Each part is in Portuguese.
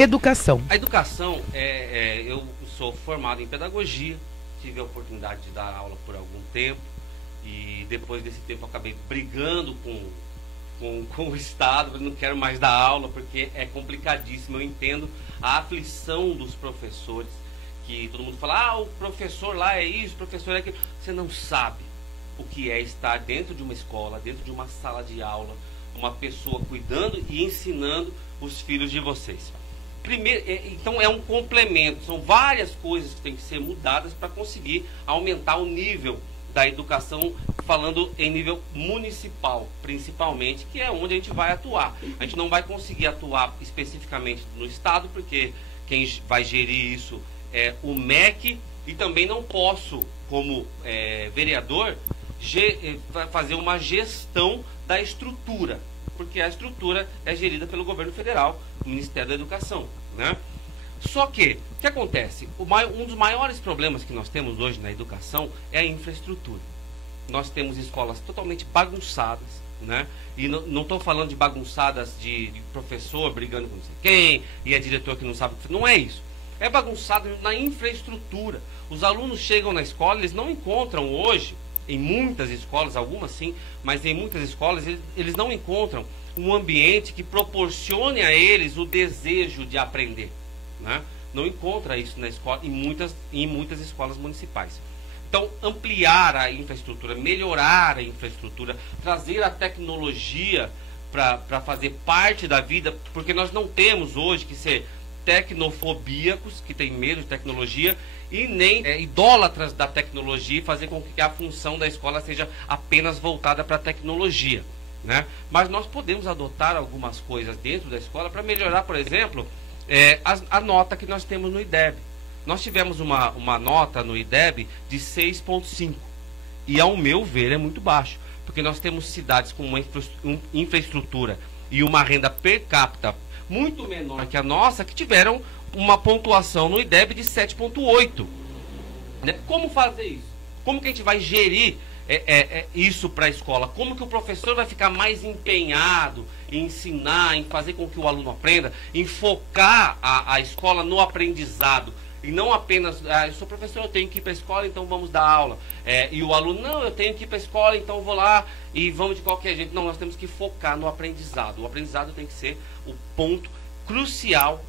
educação? A educação, eu sou formado em pedagogia, tive a oportunidade de dar aula por algum tempo e depois desse tempo eu acabei brigando com o Estado, eu não quero mais dar aula porque é complicadíssimo. Eu entendo a aflição dos professores, que todo mundo fala, o professor lá é isso, o professor é aquilo. Você não sabe o que é estar dentro de uma escola, dentro de uma sala de aula, uma pessoa cuidando e ensinando os filhos de vocês. Primeiro, então é um complemento, são várias coisas que têm que ser mudadas para conseguir aumentar o nível da educação, falando em nível municipal, principalmente, que é onde a gente vai atuar. A gente não vai conseguir atuar especificamente no Estado, porque quem vai gerir isso é o MEC, e também não posso, como vereador, fazer uma gestão da estrutura, porque a estrutura é gerida pelo governo federal, o Ministério da Educação, né? Só que, o que acontece? Um dos maiores problemas que nós temos hoje na educação é a infraestrutura. Nós temos escolas totalmente bagunçadas, né? E não estou falando de bagunçadas de professor brigando com não sei quem, e é diretor que não sabe. Não é isso. É bagunçado na infraestrutura. Os alunos chegam na escola, eles não encontram hoje, em muitas escolas, algumas sim, mas em muitas escolas eles não encontram um ambiente que proporcione a eles o desejo de aprender, né? Não encontra isso na escola, em muitas escolas municipais. Então, ampliar a infraestrutura, melhorar a infraestrutura, trazer a tecnologia para fazer parte da vida, porque nós não temos hoje que ser tecnofobíacos, que tem medo de tecnologia, e nem idólatras da tecnologia, e fazer com que a função da escola seja apenas voltada para a tecnologia, né? Mas nós podemos adotar algumas coisas dentro da escola para melhorar, por exemplo, a nota que nós temos no IDEB. Nós tivemos uma nota no IDEB de 6,5, e ao meu ver é muito baixo, porque nós temos cidades com uma infraestrutura e uma renda per capita muito menor que a nossa, que tiveram uma pontuação no IDEB de 7,8. Né? Como fazer isso? Como que a gente vai gerir isso para a escola? Como que o professor vai ficar mais empenhado em ensinar, em fazer com que o aluno aprenda, em focar a escola no aprendizado? E não apenas, eu sou professor, eu tenho que ir para a escola, então vamos dar aula. E o aluno, não, eu tenho que ir para a escola, então vou lá e vamos de qualquer jeito. Não, nós temos que focar no aprendizado. O aprendizado tem que ser o ponto crucial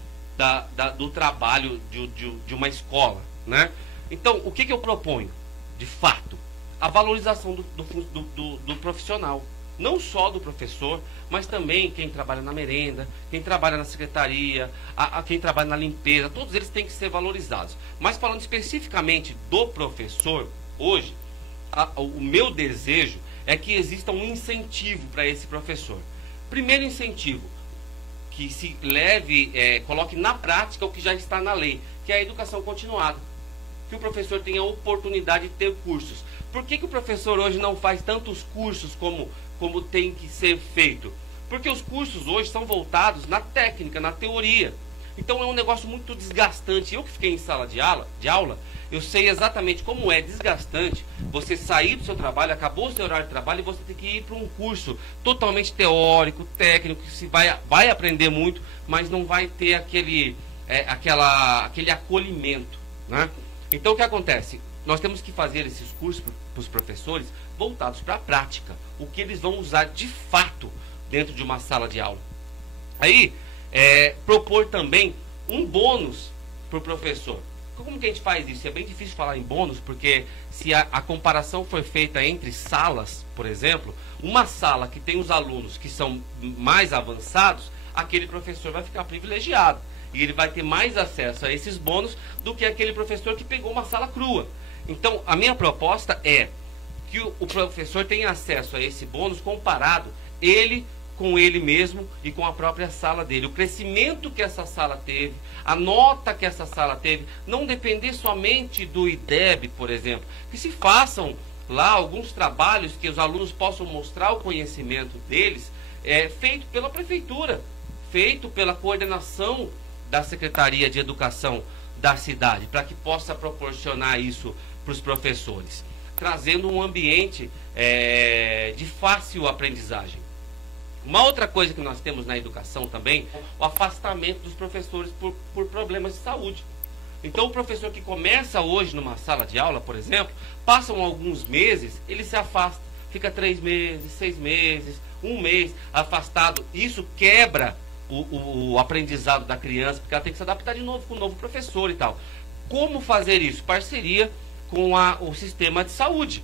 do trabalho de uma escola, né? Então, o que eu proponho? De fato, a valorização do profissional. Não só do professor, mas também quem trabalha na merenda, quem trabalha na secretaria, quem trabalha na limpeza, todos eles têm que ser valorizados. Mas falando especificamente do professor, hoje, o meu desejo é que exista um incentivo para esse professor. Primeiro incentivo, que se coloque na prática o que já está na lei, que é a educação continuada. Que o professor tenha a oportunidade de ter cursos. Por que o professor hoje não faz tantos cursos como tem que ser feito? Porque os cursos hoje são voltados na técnica, na teoria. Então é um negócio muito desgastante. Eu que fiquei em sala de aula, eu sei exatamente como é desgastante você sair do seu trabalho, acabou o seu horário de trabalho e você tem que ir para um curso totalmente teórico, técnico, que se vai aprender muito, mas não vai ter aquele acolhimento, né? Então o que acontece? Nós temos que fazer esses cursos para os professores voltados para a prática, o que eles vão usar de fato dentro de uma sala de aula. Aí, propor também um bônus para o professor. Como que a gente faz isso? É bem difícil falar em bônus, porque se a comparação for feita entre salas, por exemplo, uma sala que tem os alunos que são mais avançados, aquele professor vai ficar privilegiado. E ele vai ter mais acesso a esses bônus do que aquele professor que pegou uma sala crua. Então, a minha proposta é que o professor tenha acesso a esse bônus comparado ele com ele mesmo e com a própria sala dele. O crescimento que essa sala teve, a nota que essa sala teve, não depender somente do IDEB, por exemplo. Que se façam lá alguns trabalhos que os alunos possam mostrar o conhecimento deles, feito pela prefeitura, feito pela coordenação da Secretaria de Educação da cidade, para que possa proporcionar isso para os professores, trazendo um ambiente de fácil aprendizagem. Uma outra coisa que nós temos na educação também, o afastamento dos professores por problemas de saúde. Então o professor que começa hoje numa sala de aula, por exemplo, passam alguns meses, ele se afasta, fica 3 meses, 6 meses, 1 mês afastado. Isso quebra o aprendizado da criança, porque ela tem que se adaptar de novo com o novo professor e tal. Como fazer isso? Parceria com o sistema de saúde,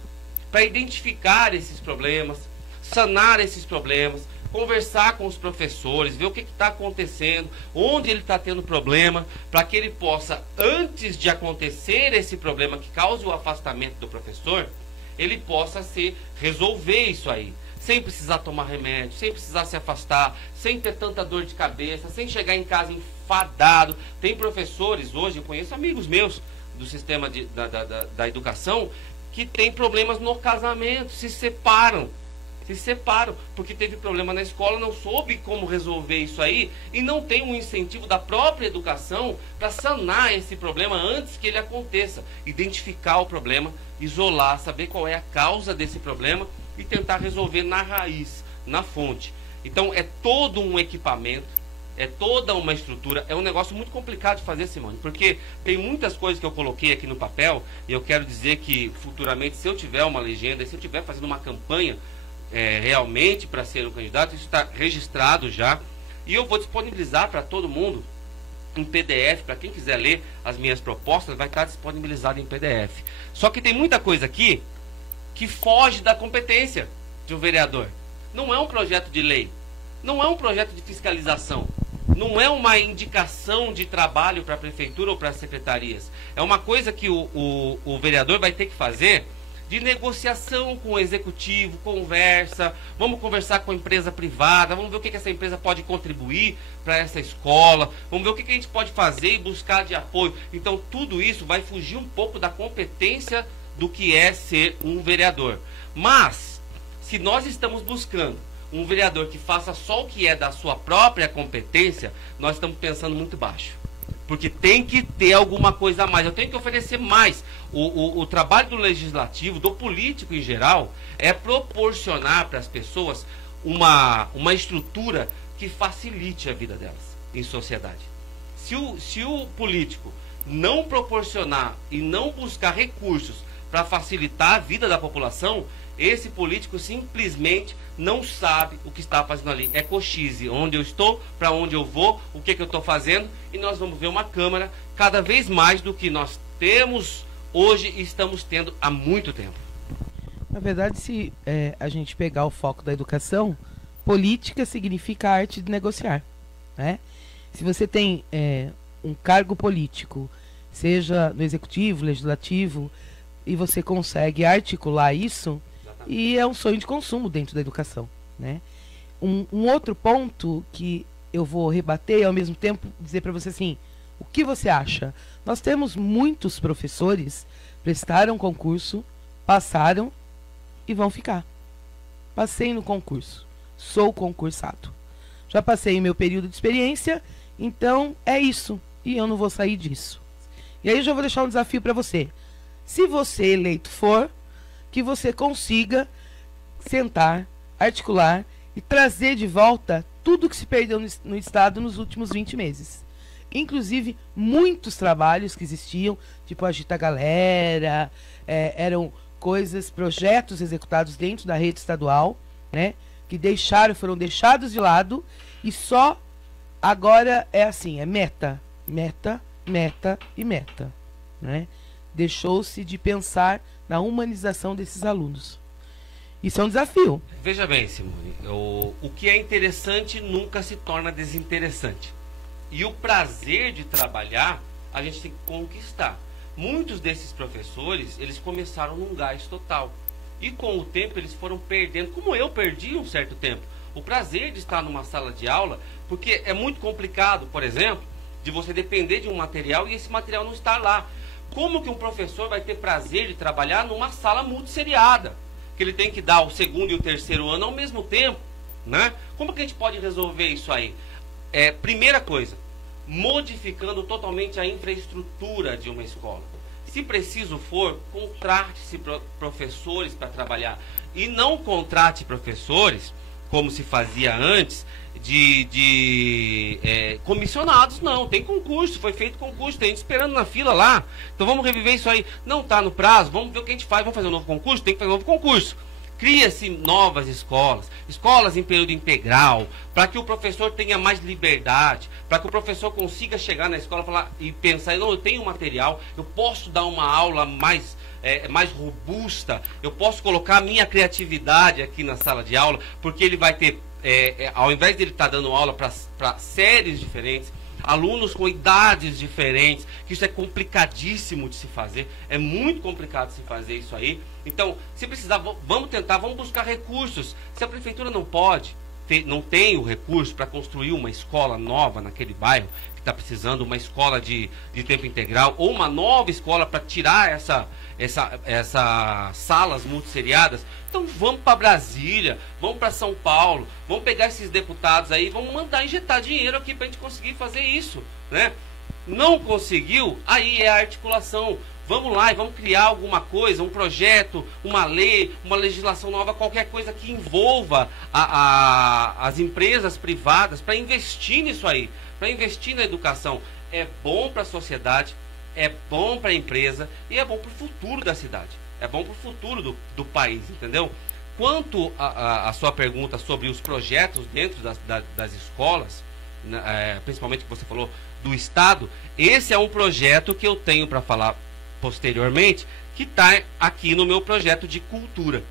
para identificar esses problemas, sanar esses problemas, conversar com os professores, ver o que está acontecendo, onde ele está tendo problema, para que ele possa, antes de acontecer esse problema que cause o afastamento do professor, ele possa resolver isso aí, sem precisar tomar remédio, sem precisar se afastar, sem ter tanta dor de cabeça, sem chegar em casa enfadado. Tem professores hoje, eu conheço amigos meus do sistema da educação, que tem problemas no casamento, se separam, porque teve problema na escola, não soube como resolver isso aí e não tem um incentivo da própria educação para sanar esse problema antes que ele aconteça. Identificar o problema, isolar, saber qual é a causa desse problema e tentar resolver na raiz, na fonte. Então é todo um equipamento, é toda uma estrutura, é um negócio muito complicado de fazer, Simone, porque tem muitas coisas que eu coloquei aqui no papel e eu quero dizer que futuramente, se eu tiver uma legenda, se eu estiver fazendo uma campanha realmente para ser um candidato, isso está registrado já, e eu vou disponibilizar para todo mundo em PDF, para quem quiser ler as minhas propostas, vai estar disponibilizado em PDF. Só que tem muita coisa aqui que foge da competência de um vereador. Não é um projeto de lei, não é um projeto de fiscalização, não é uma indicação de trabalho para a prefeitura ou para as secretarias. É uma coisa que o vereador vai ter que fazer de negociação com o executivo, vamos conversar com a empresa privada, vamos ver o que essa empresa pode contribuir para essa escola, vamos ver o que a gente pode fazer e buscar de apoio. Então tudo isso vai fugir um pouco da competência do que é ser um vereador. Mas, se nós estamos buscando um vereador que faça só o que é da sua própria competência, nós estamos pensando muito baixo. Porque tem que ter alguma coisa a mais. Eu tenho que oferecer mais. O trabalho do legislativo, do político em geral, é proporcionar para as pessoas uma estrutura que facilite a vida delas em sociedade. Se o político não proporcionar e não buscar recursos para facilitar a vida da população, esse político simplesmente não sabe o que está fazendo ali. É cochise, onde eu estou, para onde eu vou, o que eu estou fazendo, e nós vamos ver uma Câmara cada vez mais do que nós temos hoje e estamos tendo há muito tempo. Na verdade, se a gente pegar o foco da educação, política significa a arte de negociar, né? Se você tem um cargo político, seja no executivo, legislativo, e você consegue articular isso, e é um sonho de consumo dentro da educação, né? Um outro ponto que eu vou rebater e ao mesmo tempo dizer para você assim, o que você acha? Nós temos muitos professores, prestaram concurso, passaram e vão ficar. Passei no concurso, sou concursado. Já passei meu período de experiência, então é isso, e eu não vou sair disso. E aí eu já vou deixar um desafio para você. Se você eleito for, que você consiga sentar, articular e trazer de volta tudo que se perdeu no Estado nos últimos 20 meses. Inclusive, muitos trabalhos que existiam, tipo Agita Galera, eram coisas, projetos executados dentro da rede estadual, né, que foram deixados de lado, e só agora é assim, é meta, meta, meta e meta, né? Deixou-se de pensar na humanização desses alunos. Isso é um desafio. Veja bem, Simone, o que é interessante nunca se torna desinteressante. E o prazer de trabalhar, a gente tem que conquistar. Muitos desses professores, eles começaram num gás total. E com o tempo eles foram perdendo, como eu perdi um certo tempo, o prazer de estar numa sala de aula, porque é muito complicado, por exemplo, de você depender de um material e esse material não estar lá. Como que um professor vai ter prazer de trabalhar numa sala multisseriada, que ele tem que dar o segundo e o terceiro ano ao mesmo tempo, né? Como que a gente pode resolver isso aí? Primeira coisa, modificando totalmente a infraestrutura de uma escola. Se preciso for, contrate-se professores para trabalhar. E não contrate professores como se fazia antes, comissionados. Não, tem concurso, foi feito concurso, tem gente esperando na fila lá. Então vamos reviver isso aí. Não está no prazo, vamos ver o que a gente faz. Vamos fazer um novo concurso? Tem que fazer um novo concurso. Cria-se novas escolas, escolas em período integral, para que o professor tenha mais liberdade, para que o professor consiga chegar na escola falar, e pensar, não, eu tenho material, eu posso dar uma aula mais robusta, eu posso colocar a minha criatividade aqui na sala de aula, porque ele vai ter, ao invés de ele estar dando aula para séries diferentes, alunos com idades diferentes, que isso é complicadíssimo de se fazer, é muito complicado de se fazer isso aí. Então, se precisar, vamos tentar, vamos buscar recursos. Se a prefeitura não pode, não tem o recurso para construir uma escola nova naquele bairro, que está precisando, uma escola de tempo integral, ou uma nova escola para tirar essas salas multisseriadas, então vamos para Brasília, vamos para São Paulo, vamos pegar esses deputados aí, vamos mandar injetar dinheiro aqui para a gente conseguir fazer isso, né? Não conseguiu, aí é a articulação. Vamos lá e vamos criar alguma coisa, um projeto, uma lei, uma legislação nova, qualquer coisa que envolva as empresas privadas para investir nisso aí, para investir na educação. É bom para a sociedade, é bom para a empresa e é bom para o futuro da cidade. É bom para o futuro do país, entendeu? Quanto a sua pergunta sobre os projetos dentro das escolas, principalmente que você falou do Estado, esse é um projeto que eu tenho para falar posteriormente, que está aqui no meu projeto de cultura,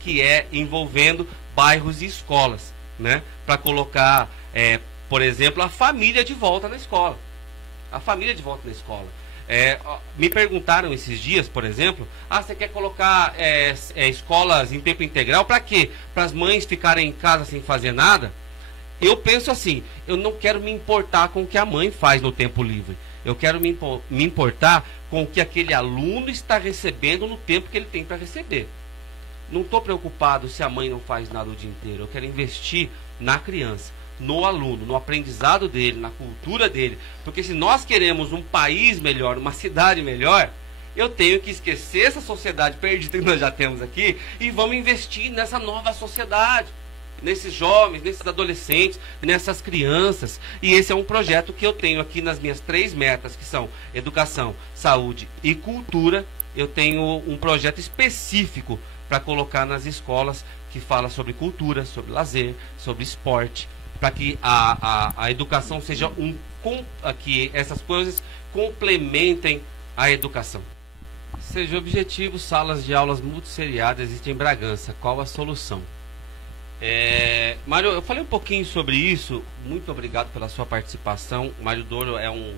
que é envolvendo bairros e escolas, né? Para colocar, por exemplo, a família de volta na escola. A família de volta na escola. Me perguntaram esses dias, por exemplo, você quer colocar escolas em tempo integral para quê? Para as mães ficarem em casa sem fazer nada? Eu penso assim, eu não quero me importar com o que a mãe faz no tempo livre. Eu quero me importar com o que aquele aluno está recebendo no tempo que ele tem para receber. Não estou preocupado se a mãe não faz nada o dia inteiro. Eu quero investir na criança, no aluno, no aprendizado dele, na cultura dele. Porque se nós queremos um país melhor, uma cidade melhor, eu tenho que esquecer essa sociedade perdida que nós já temos aqui e vamos investir nessa nova sociedade, nesses jovens, nesses adolescentes, nessas crianças. E esse é um projeto que eu tenho aqui nas minhas 3 metas, que são educação, saúde e cultura. Eu tenho um projeto específico para colocar nas escolas que fala sobre cultura, sobre lazer, sobre esporte, para que a educação seja que essas coisas complementem a educação. Seja objetivo, salas de aulas multisseriadas existem em Bragança. Qual a solução? Mário, eu falei um pouquinho sobre isso. Muito obrigado pela sua participação. O Mário Douro é um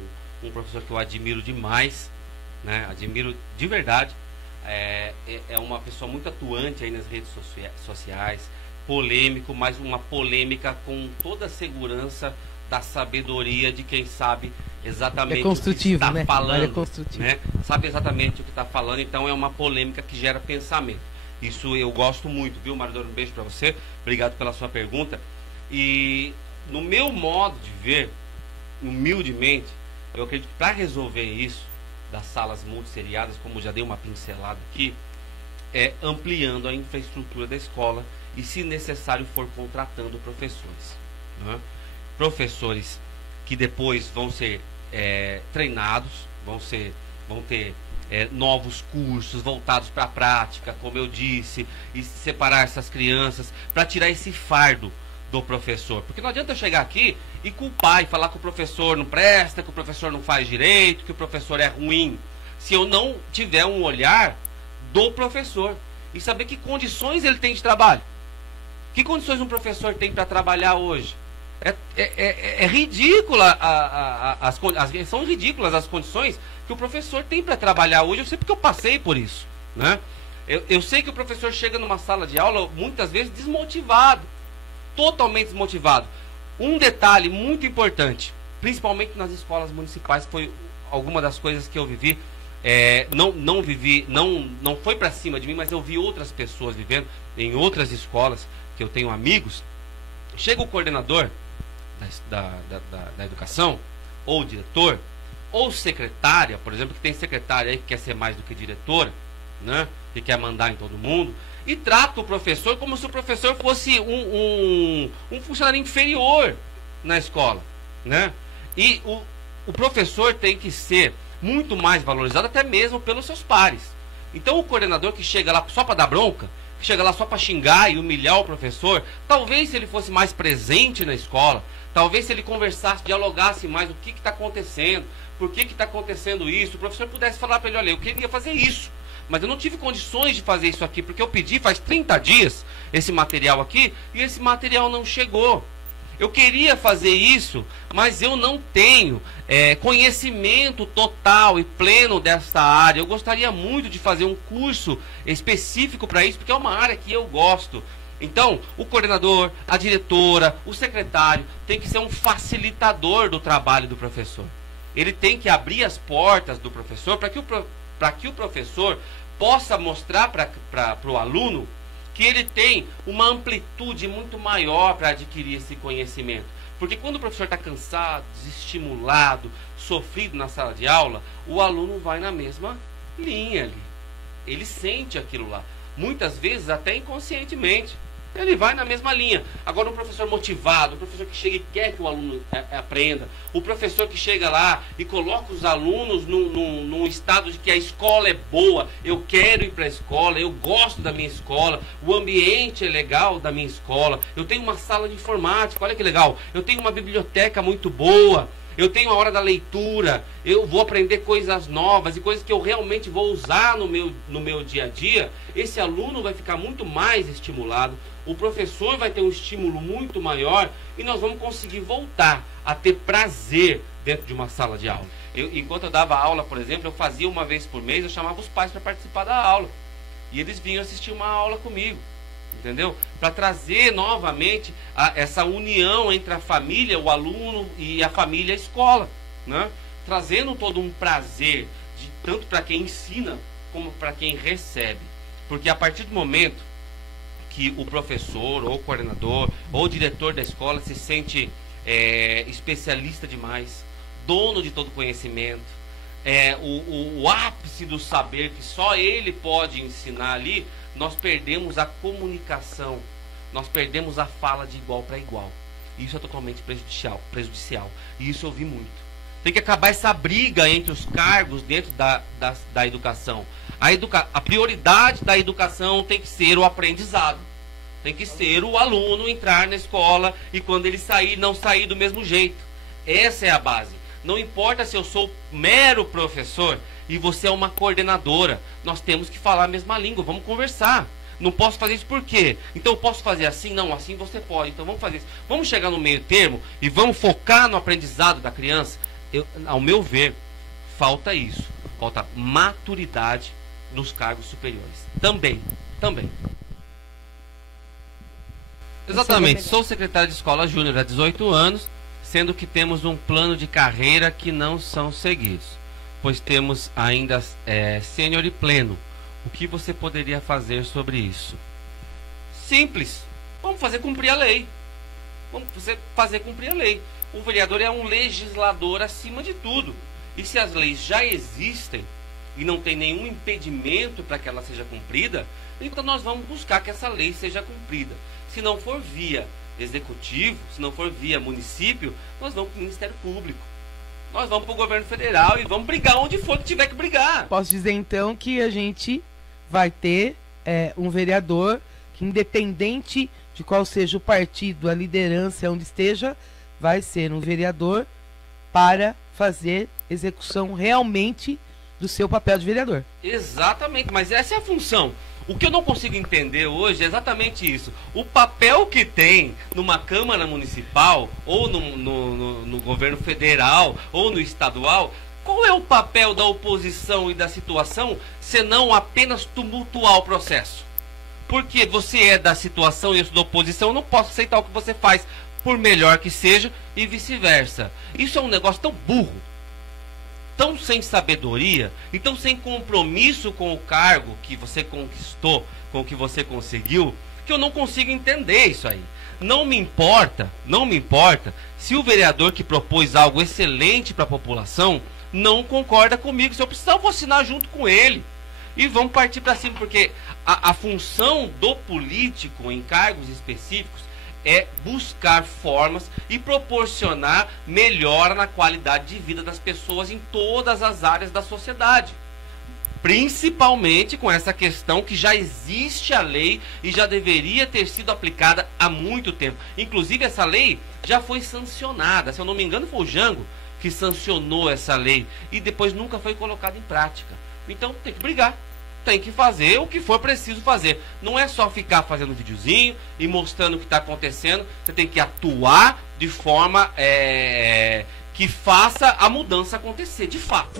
professor que eu admiro demais, né? Admiro de verdade. É uma pessoa muito atuante aí nas redes sociais, polêmico, mas uma polêmica com toda a segurança da sabedoria de quem sabe exatamente o que está, né? Falando, né? Sabe exatamente o que está falando. Então é uma polêmica que gera pensamento. Isso eu gosto muito, viu, Mário Douro? Um beijo para você. Obrigado pela sua pergunta. E no meu modo de ver, humildemente, eu acredito que para resolver isso, das salas multisseriadas, como já dei uma pincelada aqui, é ampliando a infraestrutura da escola e, se necessário, for contratando professores, né? Professores que depois vão ser treinados, vão ter novos cursos voltados para a prática, como eu disse, e separar essas crianças para tirar esse fardo do professor. Porque não adianta eu chegar aqui e culpar e falar que o professor não presta, que o professor não faz direito, que o professor é ruim, se eu não tiver um olhar do professor e saber que condições ele tem de trabalho. Que condições um professor tem para trabalhar hoje? É ridícula são ridículas as condições que o professor tem para trabalhar hoje. Eu sei porque eu passei por isso, né? Eu sei que o professor chega numa sala de aula muitas vezes desmotivado, totalmente desmotivado. Um detalhe muito importante, principalmente nas escolas municipais, foi alguma das coisas que eu vivi. Não foi para cima de mim, mas eu vi outras pessoas vivendo em outras escolas, que eu tenho amigos. Chega o coordenador da educação, ou o diretor, ou secretária, por exemplo, que tem secretária aí que quer ser mais do que diretora, né? Que quer mandar em todo mundo. e trata o professor como se o professor fosse um funcionário inferior na escola, né? E o professor tem que ser muito mais valorizado, até mesmo pelos seus pares. Então o coordenador que chega lá só para dar bronca, que chega lá só para xingar e humilhar o professor, talvez se ele fosse mais presente na escola, talvez se ele conversasse, dialogasse mais o que está acontecendo, por que está acontecendo isso, o professor pudesse falar para ele, olha, eu queria fazer isso, mas eu não tive condições de fazer isso aqui, porque eu pedi faz 30 dias esse material aqui, e esse material não chegou. Eu queria fazer isso, mas eu não tenho conhecimento total e pleno dessa área. Eu gostaria muito de fazer um curso específico para isso, porque é uma área que eu gosto. Então, o coordenador, a diretora, o secretário tem que ser um facilitador do trabalho do professor. Ele tem que abrir as portas do professor para que o professor possa mostrar para o aluno que ele tem uma amplitude muito maior para adquirir esse conhecimento. Porque quando o professor está cansado, desestimulado, sofrido na sala de aula, o aluno vai na mesma linha ali. Ele sente aquilo lá. Muitas vezes até inconscientemente. Ele vai na mesma linha. Agora um professor motivado, um professor que chega e quer que o aluno aprenda, o professor que chega lá e coloca os alunos num estado de que a escola é boa, eu quero ir para a escola, eu gosto da minha escola, o ambiente é legal da minha escola, eu tenho uma sala de informática, olha que legal, eu tenho uma biblioteca muito boa, eu tenho a hora da leitura, eu vou aprender coisas novas e coisas que eu realmente vou usar no meu dia a dia. Esse aluno vai ficar muito mais estimulado, o professor vai ter um estímulo muito maior e nós vamos conseguir voltar a ter prazer dentro de uma sala de aula. Enquanto eu dava aula, por exemplo, eu fazia uma vez por mês, eu chamava os pais para participar da aula. E eles vinham assistir uma aula comigo. Entendeu? Para trazer novamente essa união entre a família, o aluno e a família, a escola, né? Trazendo todo um prazer, tanto para quem ensina como para quem recebe. Porque a partir do momento que o professor, ou o coordenador, ou o diretor da escola se sente especialista demais, dono de todo conhecimento, o ápice do saber que só ele pode ensinar ali, nós perdemos a comunicação, nós perdemos a fala de igual para igual. Isso é totalmente prejudicial. E isso eu vi muito. Tem que acabar essa briga entre os cargos dentro da educação. A prioridade da educação tem que ser o aprendizado. Tem que ser o aluno entrar na escola e quando ele sair, não sair do mesmo jeito. Essa é a base. Não importa se eu sou mero professor e você é uma coordenadora. Nós temos que falar a mesma língua, vamos conversar. Não posso fazer isso por quê? Então eu posso fazer assim? Não, assim você pode. Então vamos fazer isso. Vamos chegar no meio termo e vamos focar no aprendizado da criança. Ao meu ver, falta isso. Falta maturidade nos cargos superiores. Também. Exatamente. Sou secretário de escola júnior há 18 anos, sendo que temos um plano de carreira que não são seguidos, pois temos ainda sênior e pleno. O que você poderia fazer sobre isso? Simples. Vamos fazer cumprir a lei. O vereador é um legislador acima de tudo. E se as leis já existem e não tem nenhum impedimento para que ela seja cumprida, então nós vamos buscar que essa lei seja cumprida. Se não for via executivo, se não for via município, nós vamos para o Ministério Público. Nós vamos para o governo federal e vamos brigar onde for que tiver que brigar. Posso dizer então que a gente vai ter um vereador que, independente de qual seja o partido, a liderança onde esteja, vai ser um vereador para fazer execução realmente do seu papel de vereador. Exatamente, mas essa é a função. O que eu não consigo entender hoje é exatamente isso. O papel que tem numa Câmara Municipal, ou no governo federal, ou no estadual, qual é o papel da oposição e da situação, senão apenas tumultuar o processo? Porque você é da situação e eu sou da oposição, eu não posso aceitar o que você faz, por melhor que seja, e vice-versa. Isso é um negócio tão burro, tão sem sabedoria, e tão sem compromisso com o cargo que você conquistou, com o que você conseguiu, que eu não consigo entender isso aí. Não me importa se o vereador que propôs algo excelente para a população não concorda comigo. Se eu precisar, eu vou assinar junto com ele. E vamos partir para cima, porque a função do político em cargos específicos é buscar formas e proporcionar melhora na qualidade de vida das pessoas em todas as áreas da sociedade. Principalmente com essa questão que já existe a lei e já deveria ter sido aplicada há muito tempo. Inclusive essa lei já foi sancionada, se eu não me engano foi o Jango que sancionou essa lei e depois nunca foi colocada em prática. Então tem que brigar, tem que fazer o que for preciso fazer. Não é só ficar fazendo videozinho e mostrando o que está acontecendo, você tem que atuar de forma que faça a mudança acontecer, de fato.